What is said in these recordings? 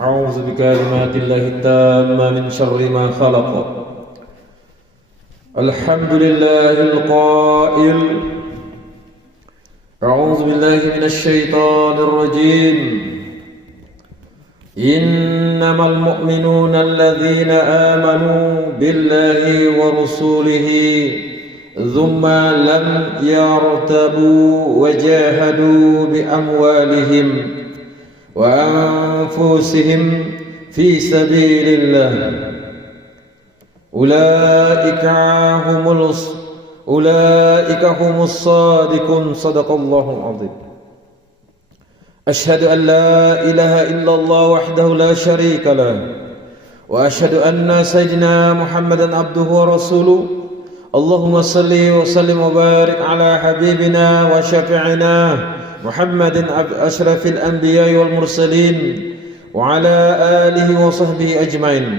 أعوذ بكلمات الله التامة من شر ما خلق. الحمد لله القائل أعوذ بالله من الشيطان الرجيم إنما المؤمنون الذين آمنوا بالله ورسوله ثم لم يرتابوا وجاهدوا بأموالهم وأنفسهم في سبيل الله أولئك هم الصادقون. صدق الله العظيم. أشهد أن لا إله إلا الله وحده لا شريك له وأشهد أن سيدنا محمدا عبده ورسوله. اللهم صل وسلم وبارك على حبيبنا وشفيعنا محمد أشرف الأنبياء والمرسلين وعلى آله وصحبه أجمعين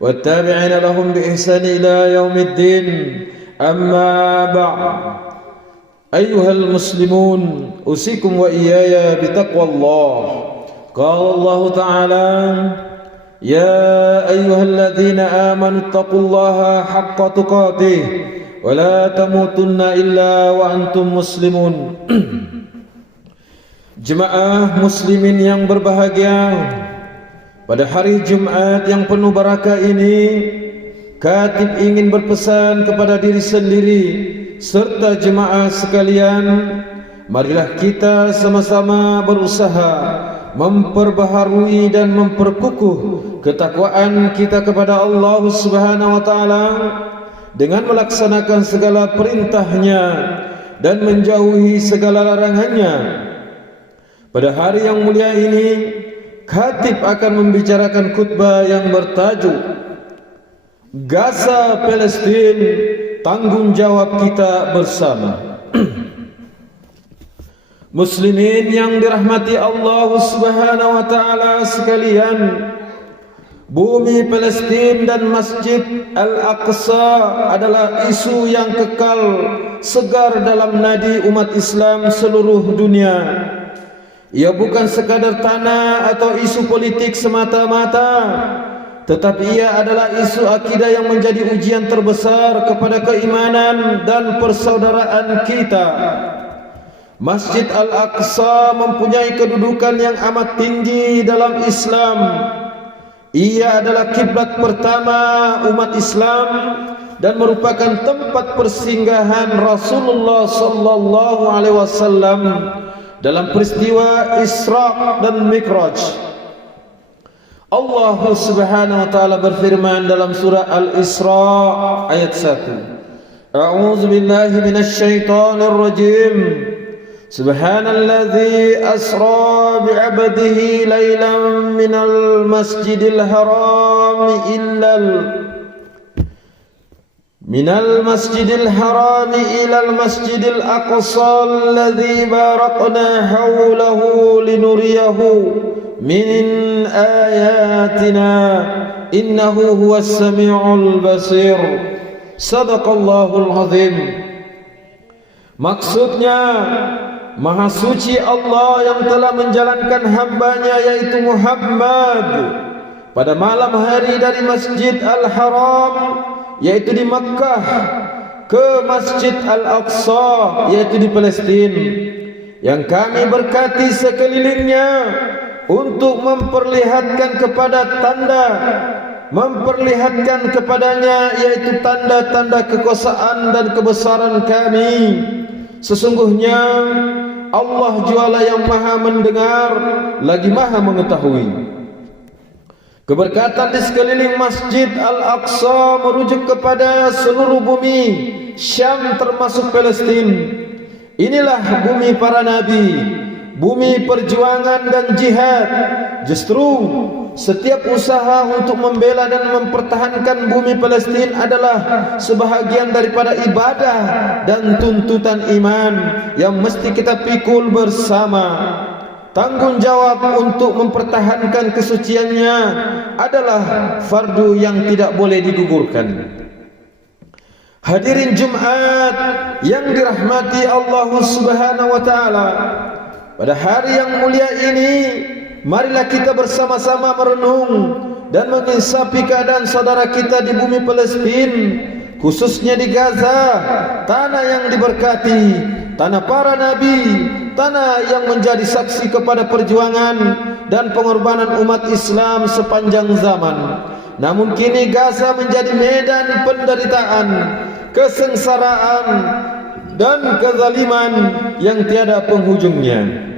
والتابعين لهم بإحسان إلى يوم الدين. أما بعد، أيها المسلمون، أوصيكم وإياي بتقوى الله. قال الله تعالى: يا أيها الذين آمنوا اتقوا الله حق تقاته ولا تموتن إلا وأنتم مسلمون. Jemaah muslimin yang berbahagia, pada hari Jumat yang penuh barakah ini, Khatib ingin berpesan kepada diri sendiri serta jemaah sekalian, marilah kita sama-sama berusaha memperbaharui dan memperkukuh ketakwaan kita kepada Allah Subhanahu wa taala dengan melaksanakan segala perintahnya dan menjauhi segala larangannya. Pada hari yang mulia ini, Khatib akan membicarakan khutbah yang bertajuk Gaza Palestina, tanggung jawab kita bersama. Muslimin yang dirahmati Allah Subhanahu wa taala sekalian, bumi Palestina dan Masjid Al-Aqsa adalah isu yang kekal segar dalam nadi umat Islam seluruh dunia. Ia bukan sekadar tanah atau isu politik semata-mata, tetapi ia adalah isu akidah yang menjadi ujian terbesar kepada keimanan dan persaudaraan kita. Masjid Al-Aqsa mempunyai kedudukan yang amat tinggi dalam Islam. Ia adalah kiblat pertama umat Islam dan merupakan tempat persinggahan Rasulullah sallallahu alaihi wasallam dalam peristiwa Isra dan Mi'raj. Allah Subhanahu wa taala berfirman dalam surah Al-Isra ayat 1. A'udzu billahi minasy syaithanir rajim. Subhanalladzi asra bi'abdihi lailan minal masjidil haram minal masjidil haram ilal masjidil aqsa alladzi barakna hawlahu linuriyahu min ayatina innahu huwas samiul basir. Sadaqallahul azim. Maksudnya, Maha suci Allah yang telah menjalankan hambanya yaitu Muhammad pada malam hari dari Masjid Al-Haram yaitu di Makkah ke Masjid Al-Aqsa yaitu di Palestina, yang kami berkati sekelilingnya untuk memperlihatkan kepadanya yaitu tanda-tanda kekuasaan dan kebesaran kami. Sesungguhnya Allah juala yang maha mendengar lagi maha mengetahui. Keberkatan di sekeliling Masjid Al-Aqsa merujuk kepada seluruh bumi Syam termasuk Palestina. Inilah bumi para nabi, bumi perjuangan dan jihad. Justru setiap usaha untuk membela dan mempertahankan bumi Palestina adalah sebahagian daripada ibadah dan tuntutan iman yang mesti kita pikul bersama. Tanggung jawab untuk mempertahankan kesuciannya adalah fardu yang tidak boleh digugurkan. Hadirin Jumat yang dirahmati Allah Subhanahu wa taala, pada hari yang mulia ini marilah kita bersama-sama merenung dan menginsafi keadaan saudara kita di bumi Palestina, khususnya di Gaza, tanah yang diberkati, tanah para nabi, tanah yang menjadi saksi kepada perjuangan dan pengorbanan umat Islam sepanjang zaman. Namun kini Gaza menjadi medan penderitaan, kesengsaraan dan kezaliman yang tiada penghujungnya.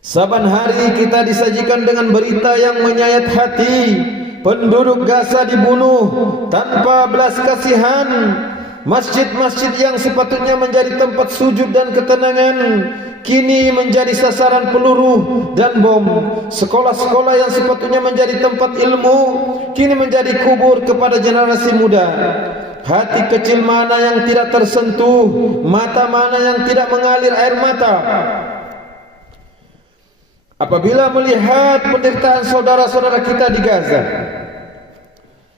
Saban hari kita disajikan dengan berita yang menyayat hati. Penduduk Gaza dibunuh tanpa belas kasihan. Masjid-masjid yang sepatutnya menjadi tempat sujud dan ketenangan kini menjadi sasaran peluru dan bom. Sekolah-sekolah yang sepatutnya menjadi tempat ilmu kini menjadi kubur kepada generasi muda. Hati kecil mana yang tidak tersentuh, mata mana yang tidak mengalir air mata apabila melihat penderitaan saudara-saudara kita di Gaza,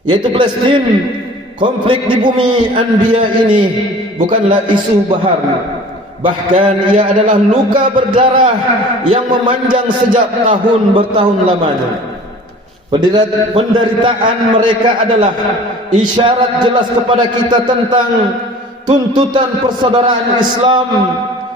yaitu Palestina. Konflik di bumi Anbiya ini bukanlah isu baharu, bahkan ia adalah luka berdarah yang memanjang sejak tahun bertahun lamanya. Penderitaan mereka adalah isyarat jelas kepada kita tentang tuntutan persaudaraan Islam.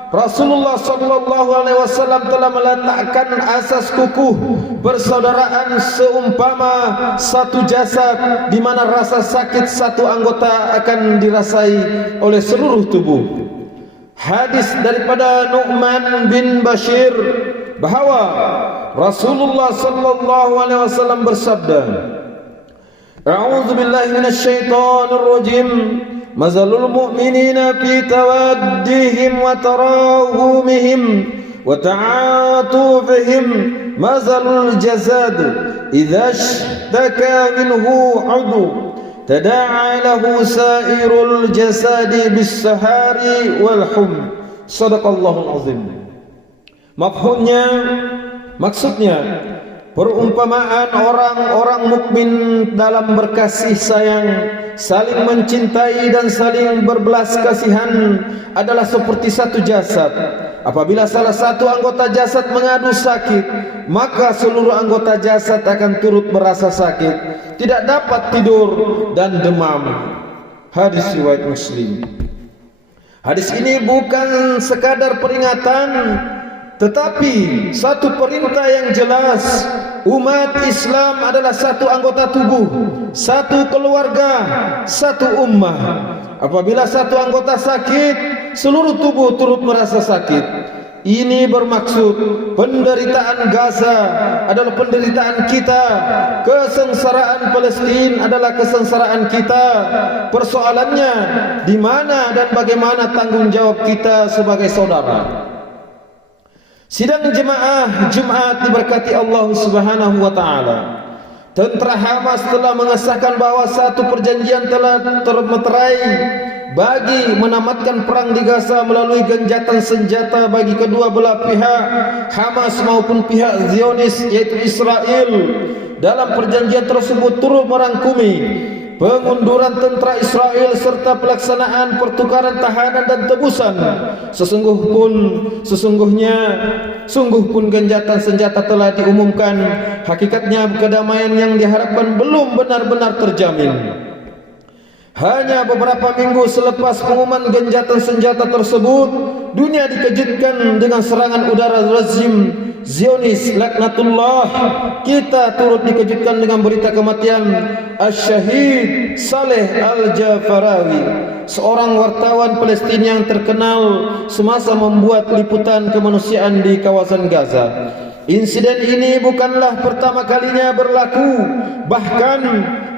Rasulullah SAW telah meletakkan asas kukuh persaudaraan seumpama satu jasad, di mana rasa sakit satu anggota akan dirasai oleh seluruh tubuh. Hadis daripada Nu'man bin Bashir bahawa Rasulullah SAW bersabda, "A'udzu billahi minasyaitonir rajim. Mazalul mu'minina fi tawaddihim wa tarahumihim wa ta'atufihim mazalul jasad idza ishtaka minhu 'udhu tada'a lahu sa'irul jasadi bis-sahari wal hum." Shadaqallahul azim. Mafhumnya, maksudnya perumpamaan orang-orang mukmin dalam berkasih sayang, saling mencintai dan saling berbelas kasihan adalah seperti satu jasad. Apabila salah satu anggota jasad mengadu sakit, maka seluruh anggota jasad akan turut merasa sakit, tidak dapat tidur dan demam. Hadis riwayat Muslim. Hadis ini bukan sekadar peringatan, tetapi satu perintah yang jelas. Umat Islam adalah satu anggota tubuh, satu keluarga, satu ummah. Apabila satu anggota sakit, seluruh tubuh turut merasa sakit. Ini bermaksud penderitaan Gaza adalah penderitaan kita, kesengsaraan Palestina adalah kesengsaraan kita. Persoalannya di mana dan bagaimana tanggung jawab kita sebagai saudara. Sidang jemaah Jumat diberkati Allah Subhanahu wa taala. Tentera Hamas telah mengesahkan bahawa satu perjanjian telah termeterai bagi menamatkan perang di Gaza melalui gencatan senjata bagi kedua belah pihak, Hamas maupun pihak Zionis yaitu Israel. Dalam perjanjian tersebut turut merangkumi pengunduran tentera Israel serta pelaksanaan pertukaran tahanan dan tebusan. Sungguh pun gencatan senjata telah diumumkan. Hakikatnya kedamaian yang diharapkan belum benar-benar terjamin. Hanya beberapa minggu selepas pengumuman gencatan senjata tersebut, dunia dikejutkan dengan serangan udara rezim Zionis laknatullah. Kita turut dikejutkan dengan berita kematian Asy-Syahid Saleh Al-Jafarawi, seorang wartawan Palestina yang terkenal semasa membuat liputan kemanusiaan di kawasan Gaza. Insiden ini bukanlah pertama kalinya berlaku, bahkan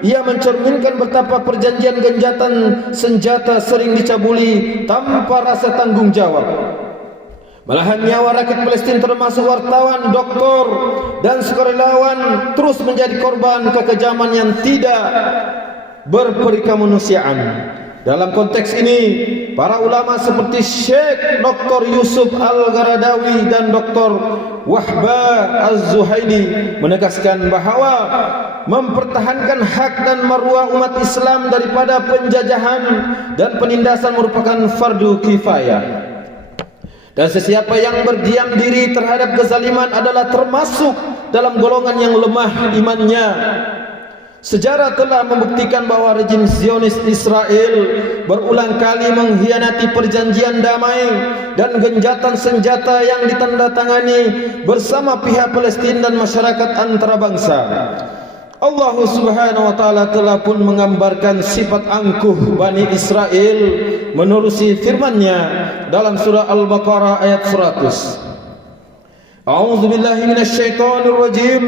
ia mencerminkan betapa perjanjian gencatan senjata sering dicabuli tanpa rasa tanggung jawab. Malahan nyawa rakyat Palestina termasuk wartawan, doktor dan sukarelawan terus menjadi korban kekejaman yang tidak berperikemanusiaan. Dalam konteks ini, para ulama seperti Syekh Dr. Yusuf Al-Garadawi dan Dr. Wahba Az-Zuhaili menegaskan bahawa mempertahankan hak dan maruah umat Islam daripada penjajahan dan penindasan merupakan fardu kifayah. Dan sesiapa yang berdiam diri terhadap kezaliman adalah termasuk dalam golongan yang lemah imannya. Sejarah telah membuktikan bahawa rejim Zionis Israel berulang kali mengkhianati perjanjian damai dan genjatan senjata yang ditandatangani bersama pihak Palestin dan masyarakat antarabangsa. Allah Subhanahu wa taala telah pun menggambarkan sifat angkuh Bani Israel menerusi firman-Nya dalam surah Al-Baqarah ayat 100. A'udzubillahi minasyaitonir rajim.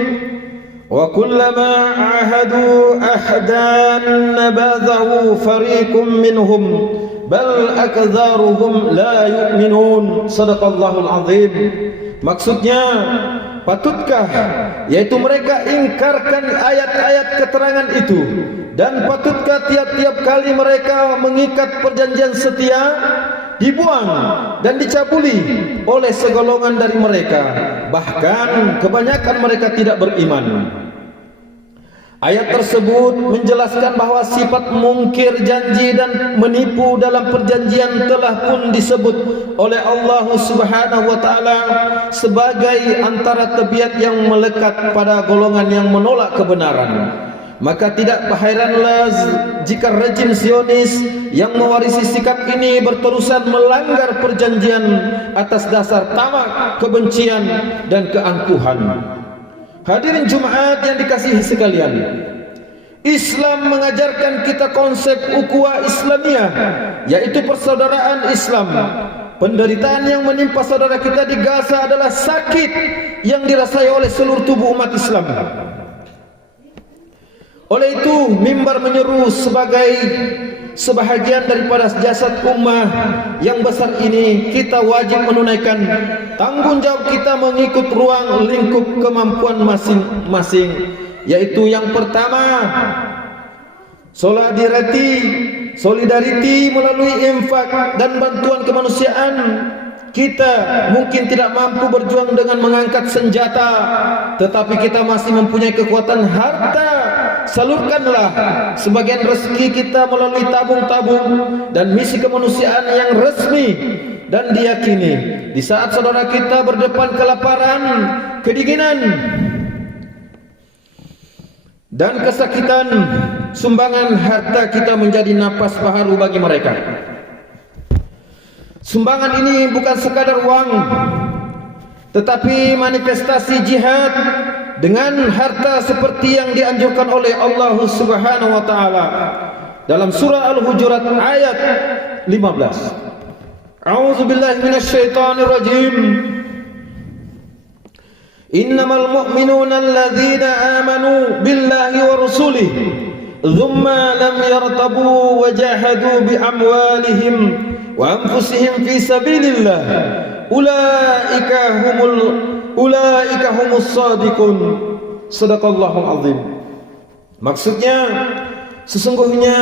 Wa kullama ahadu ahdan nabadhahu fariqum minhum bal akdharuhum la yu'minun. Shadaqallahul azim. Maksudnya, patutkah, yaitu mereka ingkarkan ayat-ayat keterangan itu, dan patutkah tiap-tiap kali mereka mengikat perjanjian setia dibuang dan dicabuli oleh segolongan dari mereka, bahkan kebanyakan mereka tidak beriman. Ayat tersebut menjelaskan bahawa sifat mungkir janji dan menipu dalam perjanjian telah pun disebut oleh Allah Subhanahu wa taala sebagai antara tabiat yang melekat pada golongan yang menolak kebenaran. Maka tidak heranlah jika rejim Zionis yang mewarisi sikap ini berterusan melanggar perjanjian atas dasar tamak, kebencian dan keangkuhan. Hadirin Jumat yang dikasihi sekalian, Islam mengajarkan kita konsep ukhuwah Islamiyah, yaitu persaudaraan Islam. Penderitaan yang menimpa saudara kita di Gaza adalah sakit yang dirasai oleh seluruh tubuh umat Islam. Oleh itu, mimbar menyeru sebagai sebahagian daripada jasad ummah yang besar ini, kita wajib menunaikan tanggung jawab kita mengikut ruang lingkup kemampuan masing-masing, yaitu yang pertama, solidariti melalui infak dan bantuan kemanusiaan. Kita mungkin tidak mampu berjuang dengan mengangkat senjata, tetapi kita masih mempunyai kekuatan harta. Salurkanlah sebagian rezeki kita melalui tabung-tabung dan misi kemanusiaan yang resmi dan diyakini. Di saat saudara kita berdepan kelaparan, kedinginan dan kesakitan, sumbangan harta kita menjadi napas baharu bagi mereka. Sumbangan ini bukan sekadar uang, tetapi manifestasi jihad dengan harta seperti yang dianjurkan oleh Allah Subhanahu wa taala dalam surah Al-Hujurat ayat 15. A'udzubillahi minasyaitonir rajim. Innamal mu'minuna alladzina amanu billahi wa rasulihi thumma lam yartabu wa jahadu bi amwalihim wa anfusihim fi sabilillah ulaika humus shadiqun. Shadaqallahul azim. Maksudnya, sesungguhnya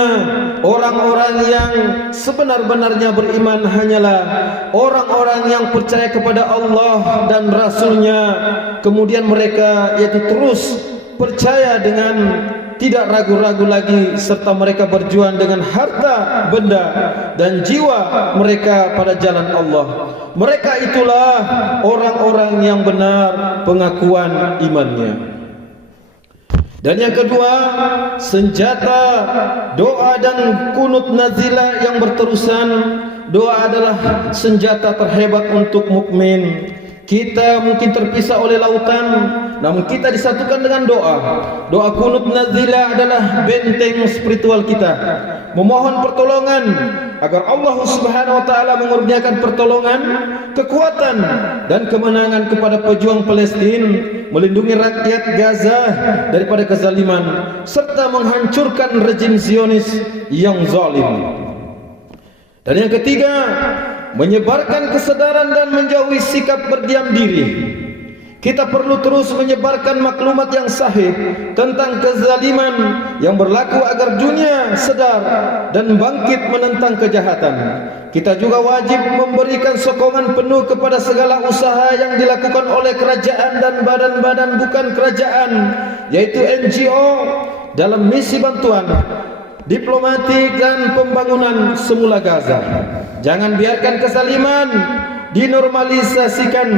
orang-orang yang sebenar-benarnya beriman hanyalah orang-orang yang percaya kepada Allah dan Rasul-Nya, kemudian mereka yaitu terus percaya dengan tidak ragu-ragu lagi, serta mereka berjuang dengan harta, benda dan jiwa mereka pada jalan Allah. Mereka itulah orang-orang yang benar pengakuan imannya. Dan yang kedua, senjata doa dan kunut nazilah yang berterusan. Doa adalah senjata terhebat untuk mukmin. Kita mungkin terpisah oleh lautan, namun kita disatukan dengan doa. Doa kunut nazilah adalah benteng spiritual kita, memohon pertolongan agar Allah Subhanahu wa taala mengurniakan pertolongan, kekuatan dan kemenangan kepada pejuang Palestin, melindungi rakyat Gaza daripada kezaliman, serta menghancurkan rejim Zionis yang zalim. Dan yang ketiga, menyebarkan kesadaran dan menjauhi sikap berdiam diri. Kita perlu terus menyebarkan maklumat yang sahih tentang kezaliman yang berlaku agar dunia sadar dan bangkit menentang kejahatan. Kita juga wajib memberikan sokongan penuh kepada segala usaha yang dilakukan oleh kerajaan dan badan-badan bukan kerajaan, yaitu NGO, dalam misi bantuan diplomatik dan pembangunan semula Gaza. Jangan biarkan kezaliman dinormalisasikan.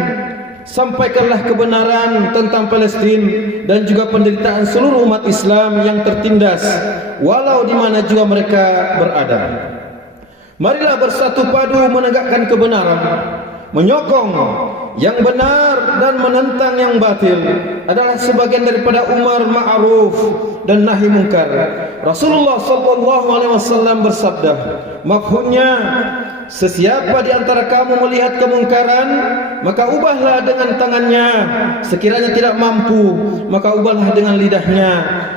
Sampaikanlah kebenaran tentang Palestin dan juga penderitaan seluruh umat Islam yang tertindas walau di mana juga mereka berada. Marilah bersatu padu menegakkan kebenaran, menyokong yang benar dan menentang yang batil adalah sebagian daripada umar ma'ruf dan nahi mungkar. Rasulullah SAW bersabda, mafhumnya, sesiapa di antara kamu melihat kemungkaran, maka ubahlah dengan tangannya. Sekiranya tidak mampu, maka ubahlah dengan lidahnya.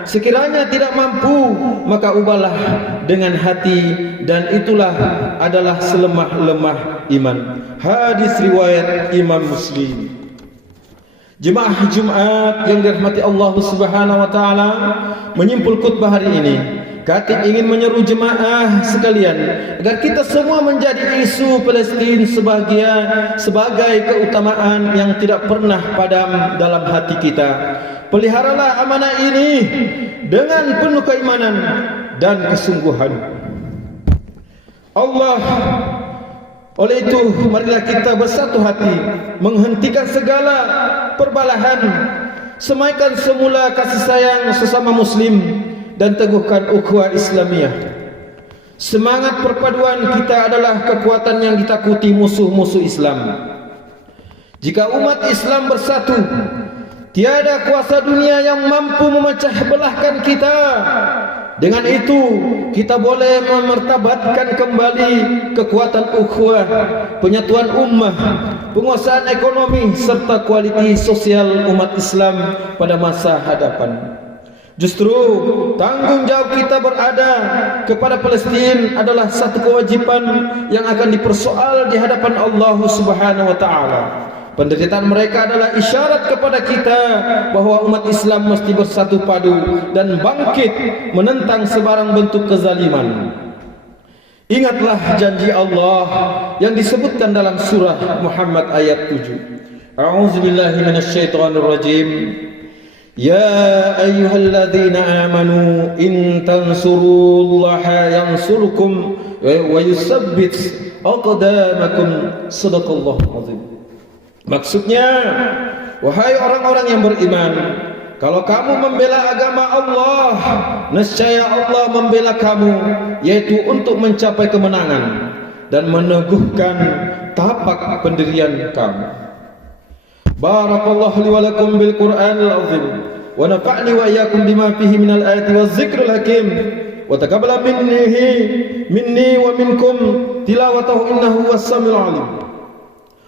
Sekiranya tidak mampu, maka ubahlah dengan hati. Dan itulah adalah selemah-lemah iman. Hadis riwayat Imam Muslim. Jemaah Jumat yang dirahmati Allah Subhanahu wa taala, menyimpul khutbah hari ini, Khatib ingin menyeru jemaah sekalian agar kita semua menjadi isu Palestin sebagai keutamaan yang tidak pernah padam dalam hati kita. Peliharalah amanah ini dengan penuh keimanan dan kesungguhan. Oleh itu, marilah kita bersatu hati, menghentikan segala perbalahan, semaikan semula kasih sayang sesama Muslim, dan teguhkan ukhuwah Islamiyah. Semangat perpaduan kita adalah kekuatan yang ditakuti musuh-musuh Islam. Jika umat Islam bersatu, tiada kuasa dunia yang mampu memecah belahkan kita. Dengan itu, kita boleh memartabatkan kembali kekuatan ukhuwah, penyatuan ummah, penguasaan ekonomi serta kualiti sosial umat Islam pada masa hadapan. Justru tanggung jawab kita berada kepada Palestin adalah satu kewajiban yang akan dipersoal di hadapan Allah Subhanahu wa taala. Penderitaan mereka adalah isyarat kepada kita bahwa umat Islam mesti bersatu padu dan bangkit menentang sebarang bentuk kezaliman. Ingatlah janji Allah yang disebutkan dalam surah Muhammad ayat 7. A'udzubillahi minasyaitonirrajim. Ya ayyuhalladzina amanu in tansurullaha yansurkum wa yusabbit aqdamakum. Shadaqallahul azim. Maksudnya, wahai orang-orang yang beriman, kalau kamu membela agama Allah, nescaya Allah membela kamu, yaitu untuk mencapai kemenangan dan meneguhkan tapak pendirian kamu. Barakallahu li wa lakum bil Qur'anil azim wa nafa'ni wa iyyakum bima fihi minal ayati waz zikril hakim wa taqabbala minni wa minkum tilawatahu innahu was samiul alim.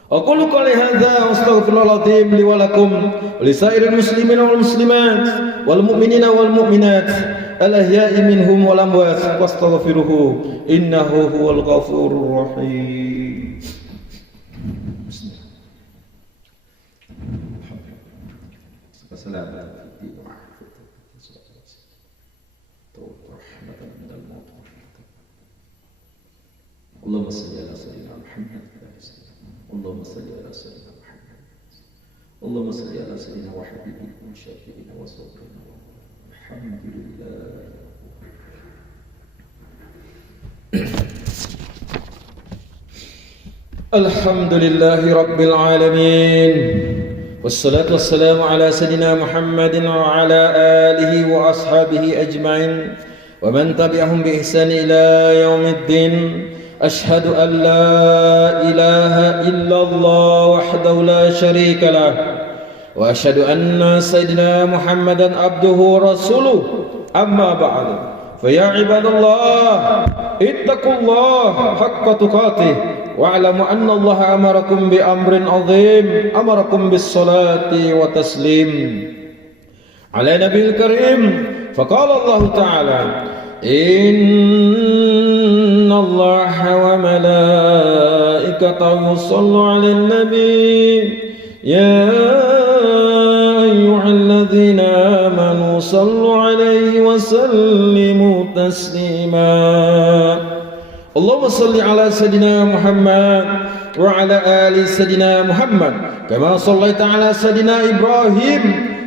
Aqulu qali hadza wastaghfirullahal azim li wa lakum wa lisairil muslimina wal muslimat wal mu'minina wal mu'minat al ahya'i minhum wal amwat wastaghfiruhu innahu huwal ghafurur rahim. Allahumma salli ala sayyidina Muhammad. Allahumma salli ala sayyidina Muhammad. Allahumma salli ala sayyidina wa habibina wa syafi'ina wa sayyidina. Alhamdulillah. Alhamdulillahi rabbil alamin. Wassalatu wassalamu ala sayyidina Muhammadin wa ala alihi wa ashabihi ajma'in wa man tabi'ahum bi ihsan ila yaumiddin. أشهد أن لا إله إلا الله وحده لا شريك له وأشهد أن سيدنا محمدا عبده ورسوله أما بعد فيا عباد الله اتقوا الله حق تقاته واعلموا أن الله أمركم بأمر عظيم أمركم بالصلاة وتسليم على نبي الكريم فقال الله تعالى إن الله وملائكته يصلون على النبي يا أيها الذين آمنوا صلوا عليه وسلموا تسليما اللهم صل على سيدنا محمد وعلى آل سيدنا محمد كما صليت على سيدنا إبراهيم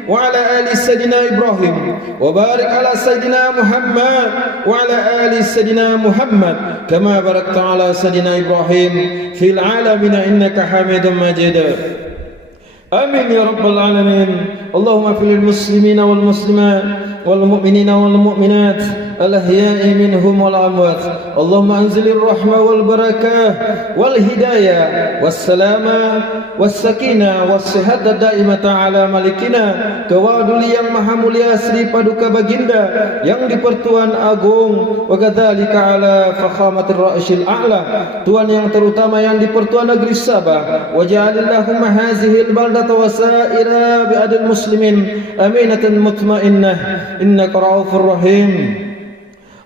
وعلى آل سيدنا إبراهيم وبارك على سيدنا محمد وعلى آل سيدنا محمد كما باركت على سيدنا إبراهيم في العالمين إنك حميد مجيد آمين يا رب العالمين. اللهم اغفر للمسلمين والمسلمات والمؤمنين والمؤمنات الأحياء منهم والأموات. اللهم أنزل الرحمة والبركة والهداية والسلامة والسكينة والصحة الدائمة على ملكنا Kewaduli yang maha mulia Sri Paduka Baginda yang di-Pertuan Agung, wa kadzalika ala fakhamatir ra'sil a'la, Tuan yang terutama yang di-Pertuan Negeri Sabah. Wa ja'alillahumma hazihil baldata wa sa'ira bi'adil muslimin aminatan mutmainnah innaka ra'ufur rahim.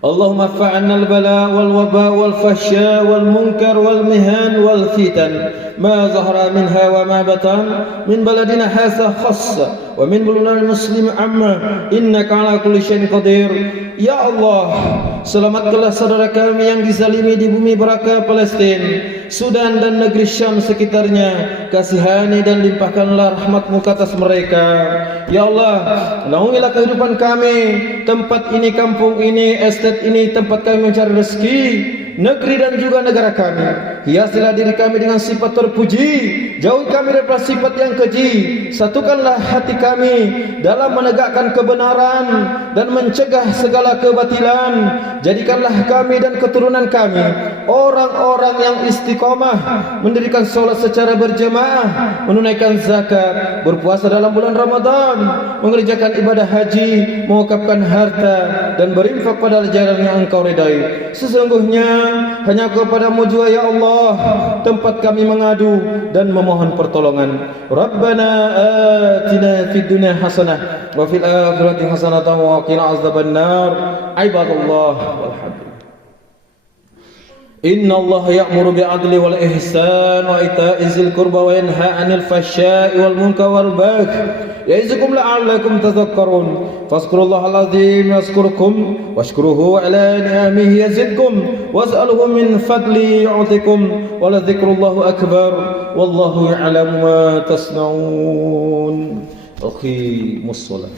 اللهم ارفع عنا البلاء والوباء والفحشاء والمنكر والمهان والفتن ما ظهر منها وما بطن من بلدنا هذا خاصة ومن بلدان المسلم عامة إنك على كل شيء قدير. Ya Allah, selamatkanlah saudara kami yang dizalimi di bumi Barakah Palestin, Sudan dan negeri Syam sekitarnya. Kasihani dan limpahkanlah rahmat-Mu ke atas mereka. Ya Allah, naungilah kehidupan kami, tempat ini, kampung ini, estate ini, tempat kami mencari rezeki, negeri dan juga negara kami. Hiasilah diri kami dengan sifat terpuji, jauhi kami dari sifat yang keji. Satukanlah hati kami dalam menegakkan kebenaran dan mencegah segala kebatilan. Jadikanlah kami dan keturunan kami orang-orang yang istiqomah, mendirikan solat secara berjemaah, menunaikan zakat, berpuasa dalam bulan Ramadan, mengerjakan ibadah haji, mewakafkan harta dan berinfak pada jalan yang Engkau ridai. Sesungguhnya hanya kepada-Mu jua ya Allah tempat kami mengadu dan memohon pertolongan. Rabbana atina fid dunya hasanah wa fil akhirati hasanah wa qina azabannar. Ibadallah walhamdulillah. Inna Allah ya'muru bi'adli wal ihsan wa ita'i zil qurba wa yanha 'anil fahsya'i wal munkari wal baghi ya'izukum la'allakum tadhakkarun. Fazkurullahal azim yazkurkum washkuruhu 'ala ni'amihi yazidkum was'aluhu min fadli yu'tikum wa la dzikrullahu akbar wallahu ya'lamu ma tasna'un. Aqimus shalah.